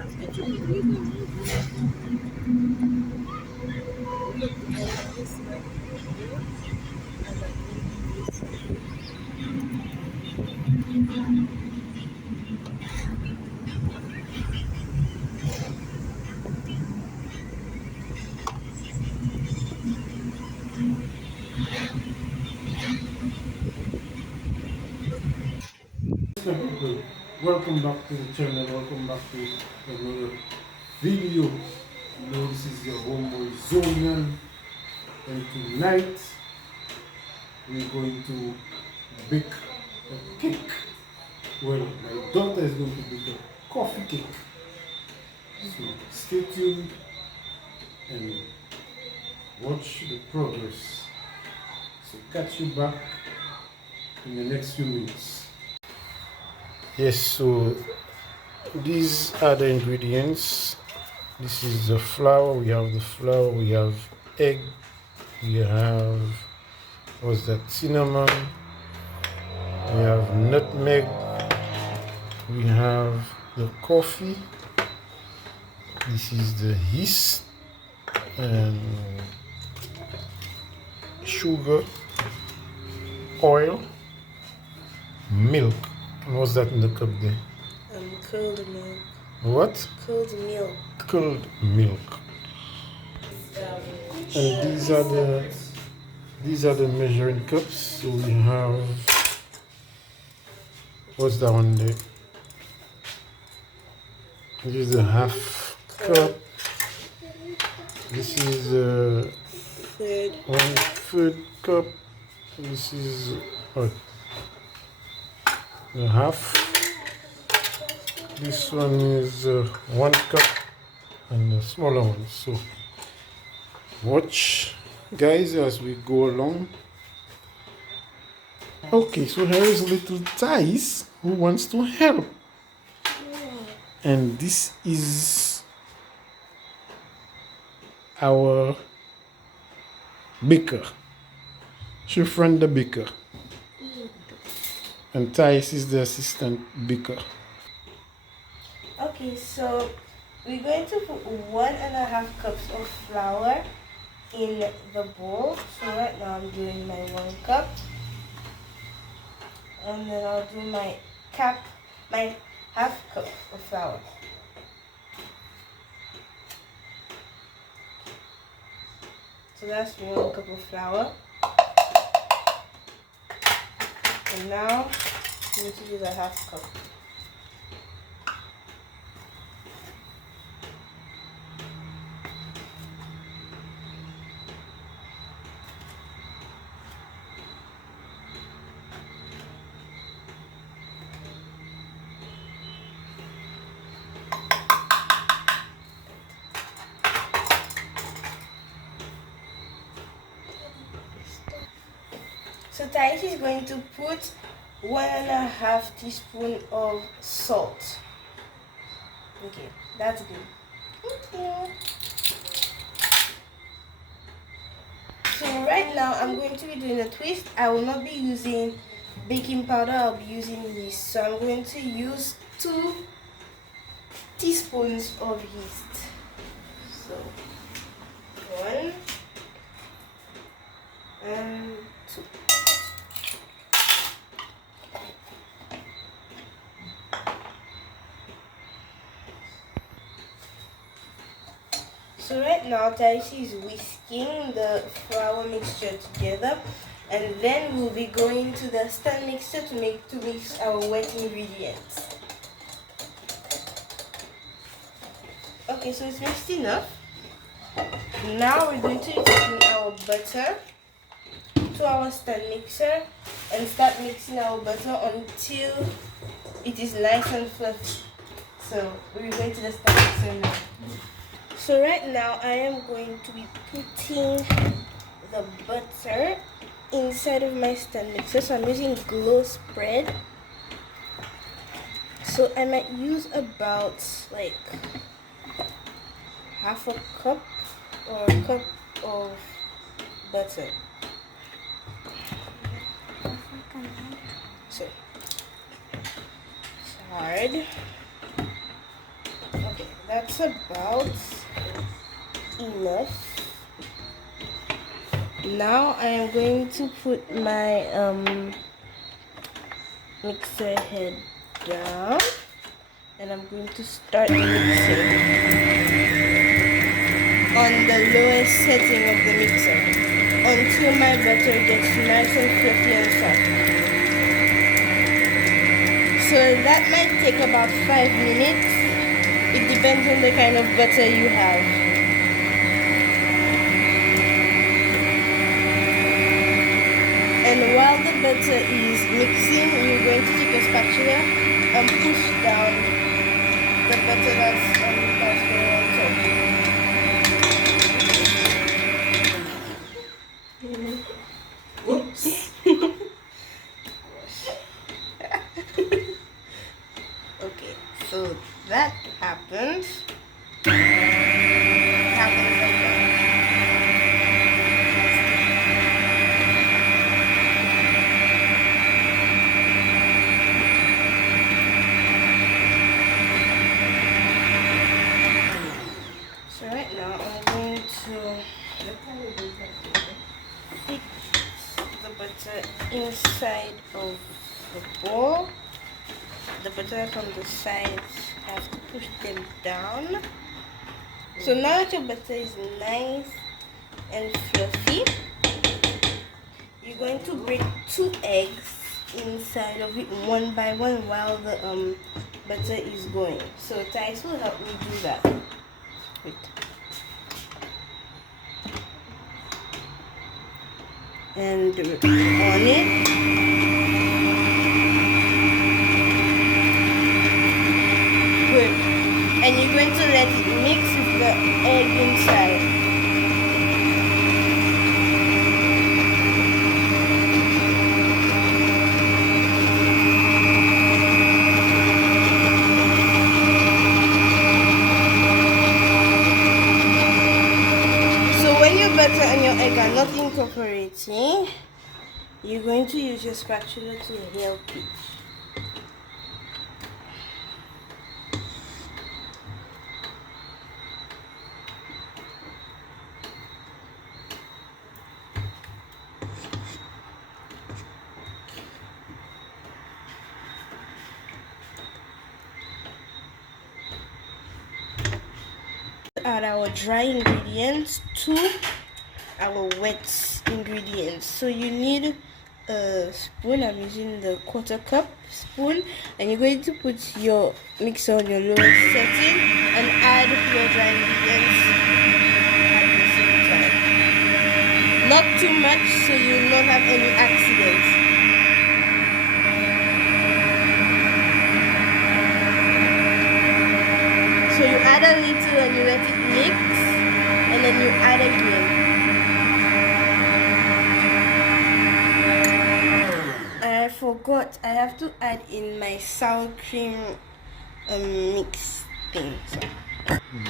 People, welcome back to the channel, welcome back to another video. You know, this is your homeboy Zonian, and tonight we're going to bake a cake. Well, my daughter is going to bake a coffee cake. So stay tuned and watch the progress. So catch you back in the next few minutes. Yes, so these are the ingredients. This is the flour. We have the flour, we have egg, we have, what's that, cinnamon, we have nutmeg, we have the coffee, this is the yeast, and sugar, oil, milk. And what's that in the cup there? Curled milk. What? Curled milk. Curled milk. And these are the measuring cups. So we have, what's that one there? This is the half cup. This is the Third. 1/3 cup. This is what? The half. This one is 1 cup, and the smaller one. So watch, guys, as we go along. Okay, so here is little Thais who wants to help, and this is our baker, she friend the baker, and Thais is the assistant baker. Okay, so we're going to put 1.5 cups of flour in the bowl. So right now I'm doing my 1 cup, and then I'll do my half cup of flour. So that's 1 cup of flour. And now I'm going to do the half cup. So Thais is going to put 1.5 teaspoon of salt. Okay, that's good. Okay. So right now I'm going to be doing a twist. I will not be using baking powder, I'll be using yeast. So I'm going to use 2 teaspoons of yeast. So 1 and 2. So right now Thais is whisking the flour mixture together, and then we'll be going to the stand mixer to mix our wet ingredients. Okay, so it's mixed enough. Now we're going to put our butter to our stand mixer and start mixing our butter until it is nice and fluffy. So we're going to the stand mixer now. So right now I am going to be putting the butter inside of my stand mixer. So I'm using glow spread. So I might use about like half a cup or a cup of butter. So it's hard. Okay. that's about enough. Now I am going to put my mixer head down, and I'm going to start mixing on the lowest setting of the mixer until my butter gets nice and fluffy and soft. So that might take about 5 minutes. It depends on the kind of butter you have. And while the butter is mixing, you're going to take a spatula and push down the butter that's going on top. Oops. Okay, so that happens. So right now I'm going to fix the butter inside of the bowl. The butter from the sides, have to push them down. So now that your butter is nice and fluffy, you're going to break 2 eggs inside of it one by one while the butter is going. So Thais will help me do that. Wait. And on it. Good. And you're going to let it mix with the egg inside. So when your butter and your egg are not incorporating, you're going to use your spatula to help it. Add our dry ingredients to our wet ingredients. So you need a spoon. I'm using the 1/4 cup spoon, and you're going to put your mixer on your lowest setting and add your dry ingredients at the same time. Not too much so you will not have any accidents. So you add a little and you let it mix, and then you add again. I forgot, I have to add in my sour cream mix thing.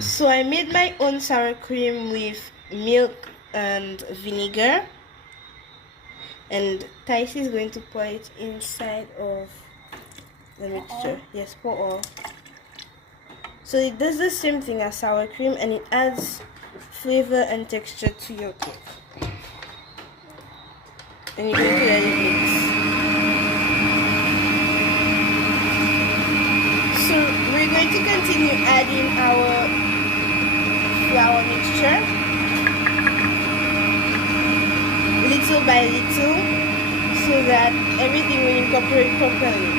So I made my own sour cream with milk and vinegar, and Thais is going to pour it inside of the mixture. Yes, pour all. So it does the same thing as sour cream, and it adds flavor and texture to your cake. And you're going to let it mix. So we're going to continue adding our flour mixture little by little so that everything will incorporate properly.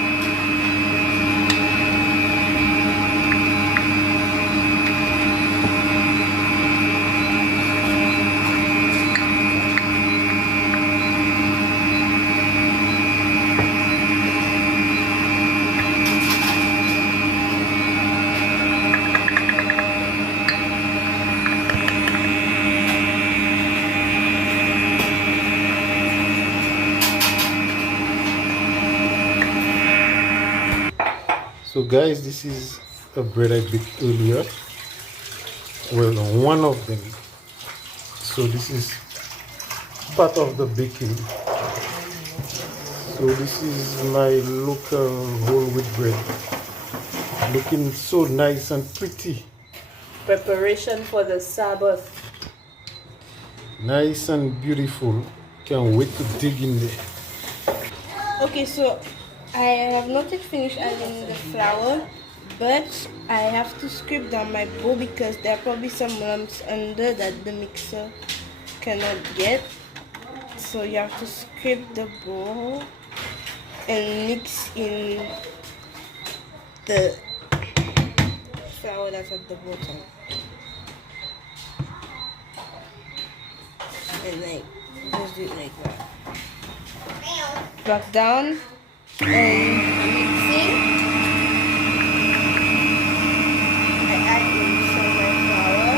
So guys, this is a bread I baked earlier. Well, one of them. So this is part of the baking. So this is my local whole wheat bread. Looking so nice and pretty. Preparation for the Sabbath. Nice and beautiful. Can't wait to dig in there. Okay, so I have not yet finished adding the flour, but I have to scrape down my bowl because there are probably some lumps under that the mixer cannot get. So you have to scrape the bowl and mix in the flour that's at the bottom. And like, just do it like that. Back down and mixing. I add in some of my flour.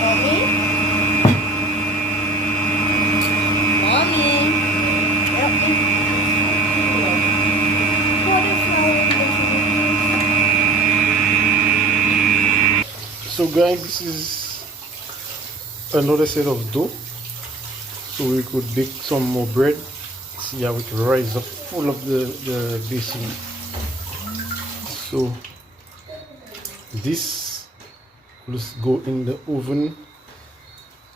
Mommy? Mommy? Help me. Pour the flour in the So guys, this is another set of dough. So we could bake some more bread. See how it rise up full of the basin. So this will go in the oven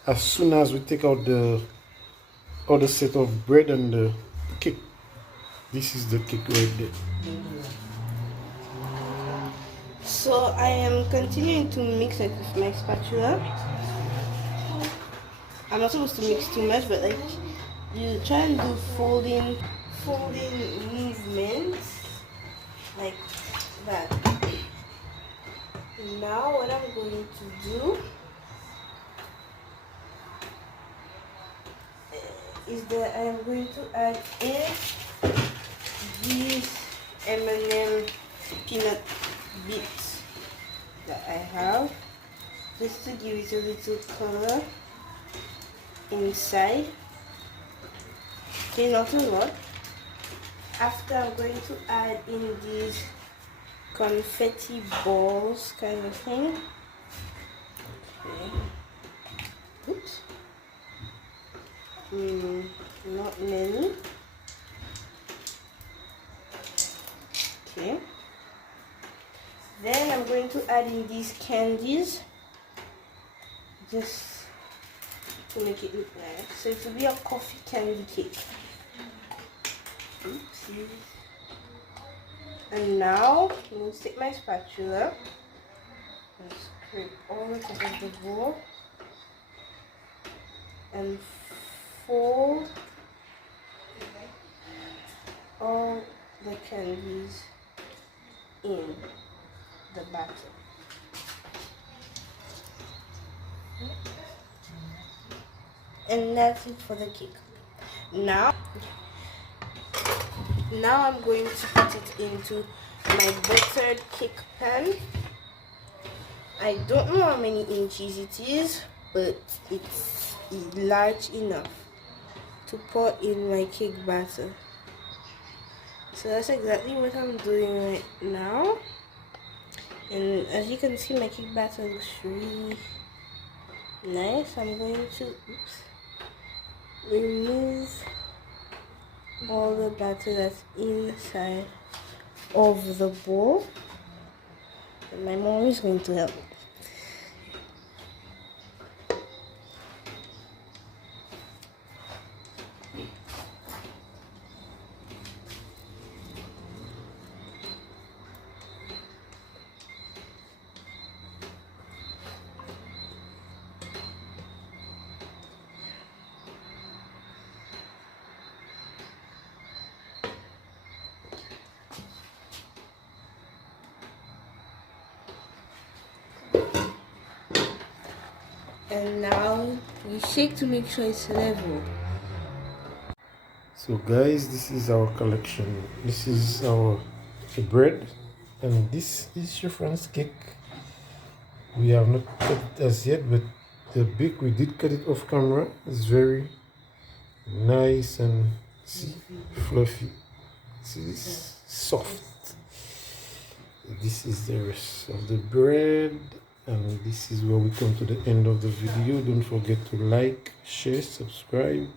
as soon as we take out the other set of bread and the cake. This is the cake right there. So I am continuing to mix it with my spatula. I'm not supposed to mix too much, but like you try and do folding movements like that. Now what I'm going to do is that I am going to add in these M&M peanut bits that I have, just to give it a little color inside. Okay, not a lot. After, I'm going to add in these confetti balls kind of thing. Okay. Oops. Not many. Okay. Then I'm going to add in these candies, just to make it look nice. So it will be a coffee candy cake. Oopsies. And now I'm going to take my spatula and scrape all the top of the bowl and fold all the candies in the batter. And that's it for the cake. Now I'm going to put it into my buttered cake pan. I don't know how many inches it is, but it's large enough to pour in my cake batter. So that's exactly what I'm doing right now. And as you can see, my cake batter looks really nice. I'm going to remove all the batter that's inside of the bowl. And my mom is going to help me. And now you shake to make sure it's level. So guys, this is our collection. This is our bread, and this is your friend's cake. We have not cut it as yet, but the bake we did cut it off camera. It's very nice and see, fluffy. See, this soft. This is the rest of the bread, And this is where we come to the end of the video. Don't forget to like, share, subscribe.